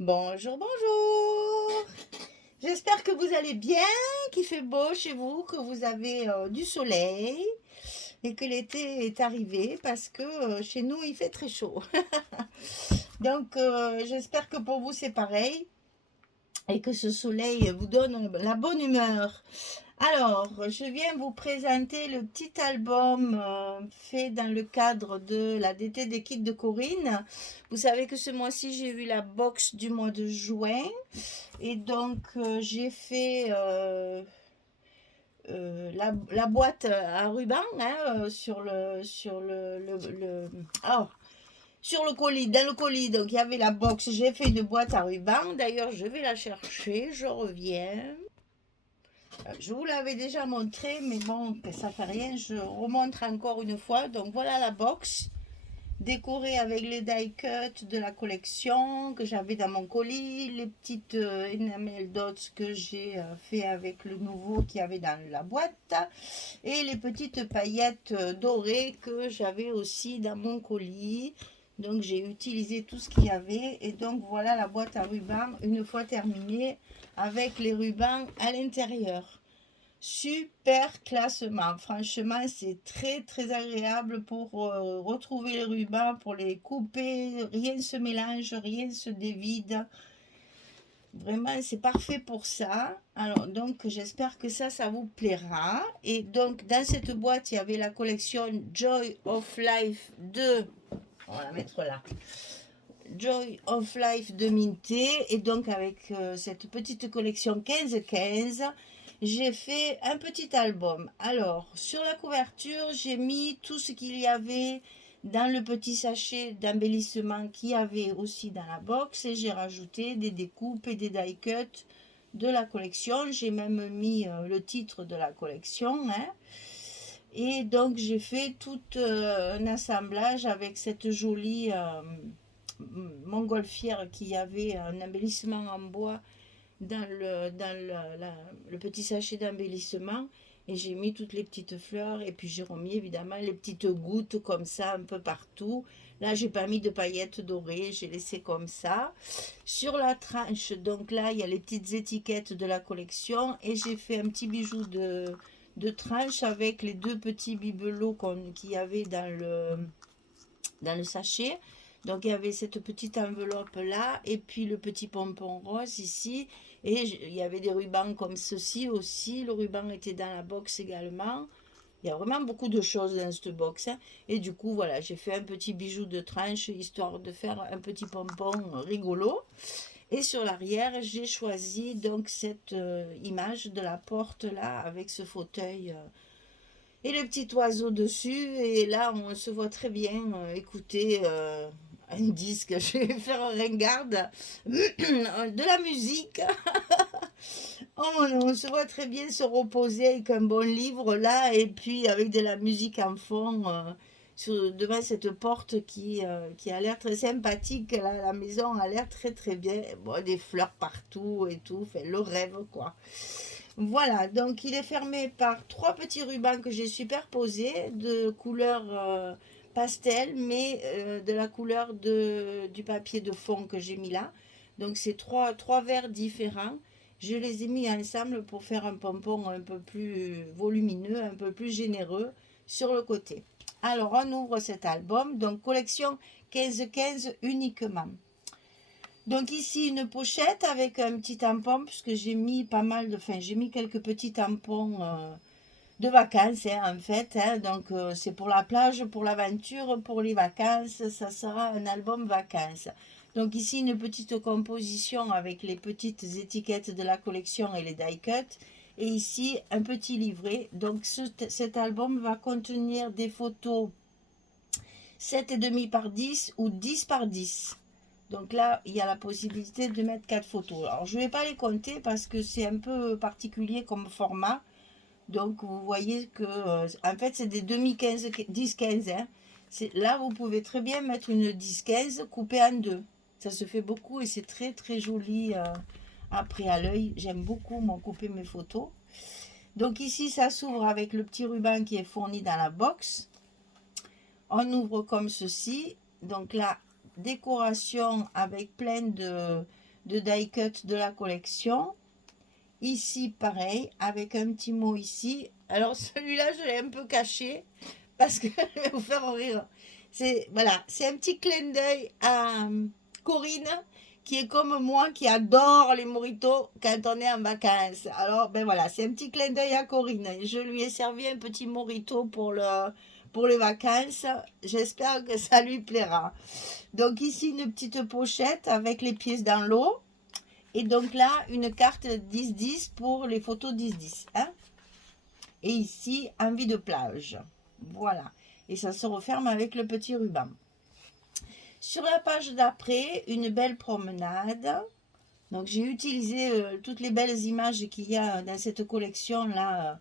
Bonjour, bonjour. J'espère que vous allez bien, qu'il fait beau chez vous, que vous avez du soleil et que l'été est arrivé parce que chez nous il fait très chaud. Donc j'espère que pour vous c'est pareil et que ce soleil vous donne la bonne humeur. Alors, je viens vous présenter le petit album fait dans le cadre de la DT des kits de Corinne. Vous savez que ce mois-ci, j'ai eu la box du mois de juin. Et donc, j'ai fait la boîte à ruban hein, oh, sur le colis, dans le colis. Donc, il y avait la box. J'ai fait une boîte à ruban. D'ailleurs, je vais la chercher. Je reviens. Je vous l'avais déjà montré, mais bon, ça fait rien. Je remontre encore une fois. Donc, voilà la box décorée avec les die cuts de la collection que j'avais dans mon colis, les petites enamel dots que j'ai fait avec le nouveau qu'il y avait dans la boîte et les petites paillettes dorées que j'avais aussi dans mon colis. Donc j'ai utilisé tout ce qu'il y avait et donc voilà la boîte à rubans une fois terminée avec les rubans à l'intérieur. Super classement. Franchement, c'est très très agréable pour retrouver les rubans, pour les couper. Rien ne se mélange, rien ne se dévide. Vraiment, c'est parfait pour ça. Alors, donc, j'espère que ça vous plaira. Et donc, dans cette boîte, il y avait la collection Joy of Life de... On va la mettre là. Joy of Life de Minté. Et donc, avec cette petite collection 15-15, j'ai fait un petit album. Alors, sur la couverture, j'ai mis tout ce qu'il y avait dans le petit sachet d'embellissement qu'il y avait aussi dans la box et j'ai rajouté des découpes et des die cuts de la collection. J'ai même mis le titre de la collection. Hein. Et donc, j'ai fait tout un assemblage avec cette jolie montgolfière qui avait un embellissement en bois dans le petit sachet d'embellissement et j'ai mis toutes les petites fleurs et puis j'ai remis évidemment les petites gouttes comme ça un peu partout. Là, j'ai pas mis de paillettes dorées, j'ai laissé comme ça. Sur la tranche, donc là, il y a les petites étiquettes de la collection et j'ai fait un petit bijou de tranche avec les deux petits bibelots qu'il y avait dans le sachet. Donc il y avait cette petite enveloppe là et puis le petit pompon rose ici et il y avait des rubans comme ceci aussi. Le ruban était dans la box également. Il y a vraiment beaucoup de choses dans cette box. Hein. Et du coup voilà, j'ai fait un petit bijou de tranche histoire de faire un petit pompon rigolo. Et sur l'arrière, j'ai choisi donc cette image de la porte là avec ce fauteuil et le petit oiseau dessus. Et là, on se voit très bien écouter un disque. Je vais faire un ringarde de la musique. On se voit très bien se reposer avec un bon livre là et puis avec de la musique en fond devant cette porte qui a l'air très sympathique. Là, la maison a l'air très très bien. Bon, des fleurs partout et tout. Fait le rêve quoi. Voilà, donc il est fermé par trois petits rubans que j'ai superposés de couleur pastel, mais de la couleur du papier de fond que j'ai mis là. Donc c'est trois verres différents. Je les ai mis ensemble pour faire un pompon un peu plus volumineux, un peu plus généreux sur le côté. Alors on ouvre cet album, donc collection 15-15 uniquement. Donc ici une pochette avec un petit tampon puisque j'ai mis pas mal de, enfin j'ai mis quelques petits tampons de vacances hein, en fait. Hein, donc c'est pour la plage, pour l'aventure, pour les vacances. Ça sera un album vacances. Donc ici une petite composition avec les petites étiquettes de la collection et les die cuts. Et ici un petit livret. Donc cet album va contenir des photos 7,5 par 10 ou 10 par 10. Donc là, il y a la possibilité de mettre 4 photos. Alors, je ne vais pas les compter parce que c'est un peu particulier comme format. Donc, vous voyez que, en fait, c'est des demi-15, 10-15. Hein. Là, vous pouvez très bien mettre une 10-15 coupée en deux. Ça se fait beaucoup et c'est très, très joli après à l'œil. J'aime beaucoup, moi, couper mes photos. Donc, ici, ça s'ouvre avec le petit ruban qui est fourni dans la box. On ouvre comme ceci. Donc là, décoration avec plein de die cut de la collection. Ici, pareil, avec un petit mot ici. Alors, celui-là, je l'ai un peu caché parce que je vais vous faire rire. Voilà, c'est un petit clin d'œil à Corinne, qui est comme moi, qui adore les mojitos quand on est en vacances. Alors, ben voilà, c'est un petit clin d'œil à Corinne. Je lui ai servi un petit mojito pour les vacances. J'espère que ça lui plaira. Donc ici, une petite pochette avec les pièces dans l'eau. Et donc là, une carte 10-10 pour les photos 10-10. Hein? Et ici, envie de plage. Voilà. Et ça se referme avec le petit ruban. Sur la page d'après, une belle promenade. Donc j'ai utilisé toutes les belles images qu'il y a dans cette collection-là.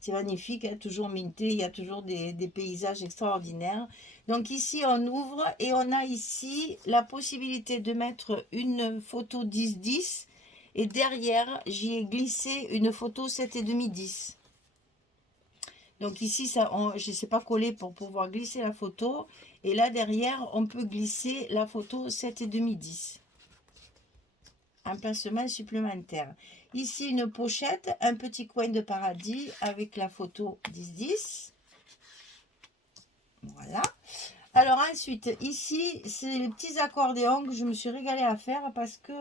C'est magnifique, hein, toujours minté, il y a toujours des paysages extraordinaires. Donc ici on ouvre et on a ici la possibilité de mettre une photo 10-10 et derrière j'y ai glissé une photo 7,5-10. Donc ici je ne sais pas coller pour pouvoir glisser la photo et là derrière on peut glisser la photo 7,5-10. Un placement supplémentaire. Ici, une pochette, un petit coin de paradis avec la photo 10-10. Voilà. Alors ensuite, ici, c'est les petits accordéons que je me suis régalée à faire parce que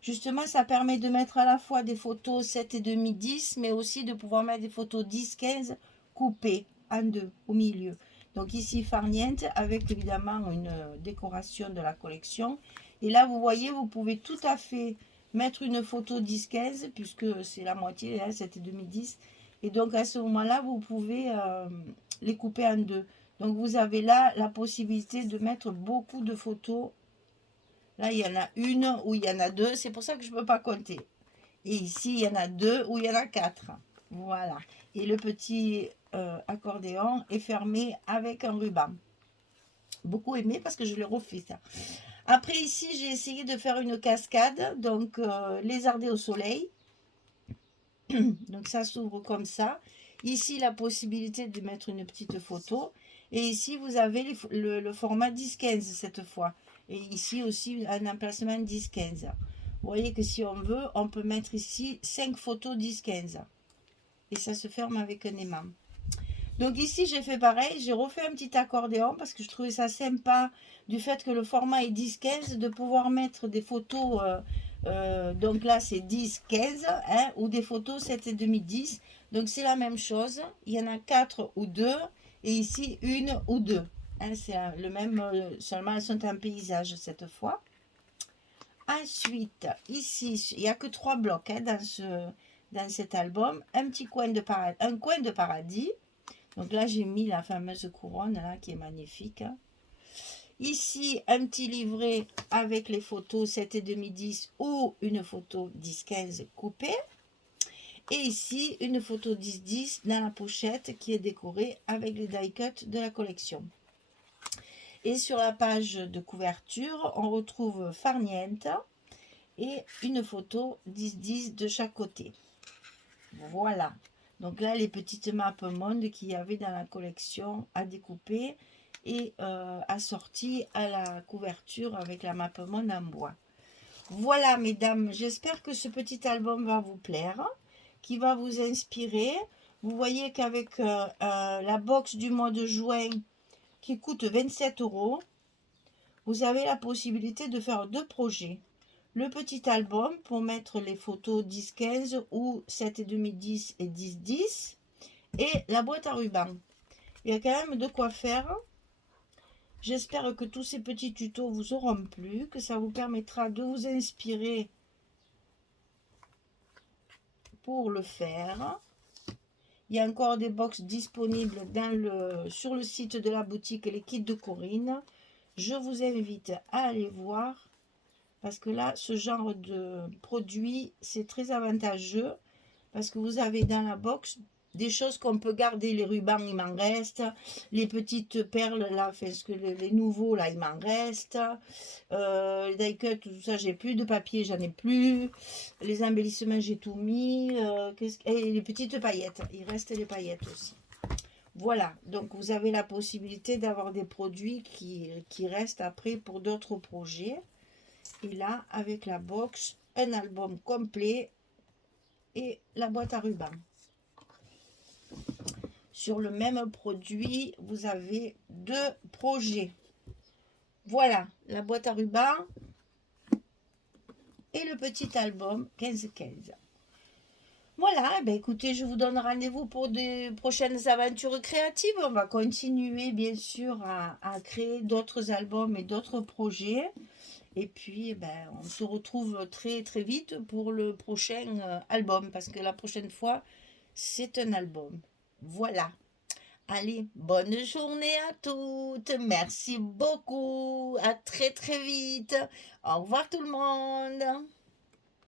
justement, ça permet de mettre à la fois des photos 7,5-10, mais aussi de pouvoir mettre des photos 10-15 coupées en deux au milieu. Donc ici, farniente avec évidemment une décoration de la collection. Et là, vous voyez, vous pouvez tout à fait mettre une photo 10-15 puisque c'est la moitié, hein, 7,5-10. Et donc à ce moment-là, vous pouvez les couper en deux. Donc vous avez là la possibilité de mettre beaucoup de photos. Là, il y en a une ou il y en a deux. C'est pour ça que je ne peux pas compter. Et ici, il y en a deux ou il y en a quatre. Voilà. Et le petit accordéon est fermé avec un ruban. Beaucoup aimé parce que je l'ai refait ça. Après ici, j'ai essayé de faire une cascade. Donc, lézardé au soleil. Donc ça s'ouvre comme ça. Ici, la possibilité de mettre une petite photo. Et ici, vous avez le format 10-15 cette fois. Et ici aussi, un emplacement 10-15. Vous voyez que si on veut, on peut mettre ici 5 photos 10-15. Et ça se ferme avec un aimant. Donc ici, j'ai fait pareil. J'ai refait un petit accordéon parce que je trouvais ça sympa du fait que le format est 10-15 de pouvoir mettre des photos... donc là, c'est 10-15 hein, ou des photos 7,5-10. Donc c'est la même chose. Il y en a 4 ou 2. Et ici, une ou deux. Hein, c'est le même, seulement elles sont en paysage cette fois. Ensuite, ici, il n'y a que 3 blocs hein, dans cet album. Un petit coin de paradis. Un coin de paradis. Donc là, j'ai mis la fameuse couronne là, qui est magnifique. Ici, un petit livret avec les photos 7,5-10 ou une photo 10-15 coupée. Et ici, une photo 10-10 dans la pochette qui est décorée avec les die cut de la collection. Et sur la page de couverture, on retrouve farniente et une photo 10-10 de chaque côté. Voilà. Donc là, les petites maps monde qu'il y avait dans la collection à découper et assorties à la couverture avec la map monde en bois. Voilà, mesdames, j'espère que ce petit album va vous plaire, qui va vous inspirer. Vous voyez qu'avec la box du mois de juin qui coûte 27 €, vous avez la possibilité de faire 2 projets. Le petit album pour mettre les photos 10-15 ou 7,5-10 et 10-10 et la boîte à ruban. Il y a quand même de quoi faire. J'espère que tous ces petits tutos vous auront plu, que ça vous permettra de vous inspirer pour le faire. Il y a encore des box disponibles sur le site de la boutique Les Kits de Corinne. Je vous invite à aller voir parce que là, ce genre de produit, c'est très avantageux parce que vous avez dans la box des choses qu'on peut garder. Les rubans, il m'en reste. Les petites perles, là, enfin, les nouveaux, là, il m'en reste. Les die cut, tout ça, j'ai plus de papier, j'en ai plus. Les embellissements, j'ai tout mis. Et les petites paillettes, il reste les paillettes aussi. Voilà, donc vous avez la possibilité d'avoir des produits qui restent après pour d'autres projets. Et là, avec la box, un album complet et la boîte à ruban. Sur le même produit, vous avez 2 projets. Voilà, la boîte à ruban et le petit album 15-15. Voilà, ben écoutez, je vous donne rendez-vous pour de prochaines aventures créatives. On va continuer, bien sûr, à créer d'autres albums et d'autres projets. Et puis, ben, on se retrouve très très vite pour le prochain album, parce que la prochaine fois, c'est un album. Voilà. Allez, bonne journée à toutes. Merci beaucoup. À très très vite. Au revoir tout le monde.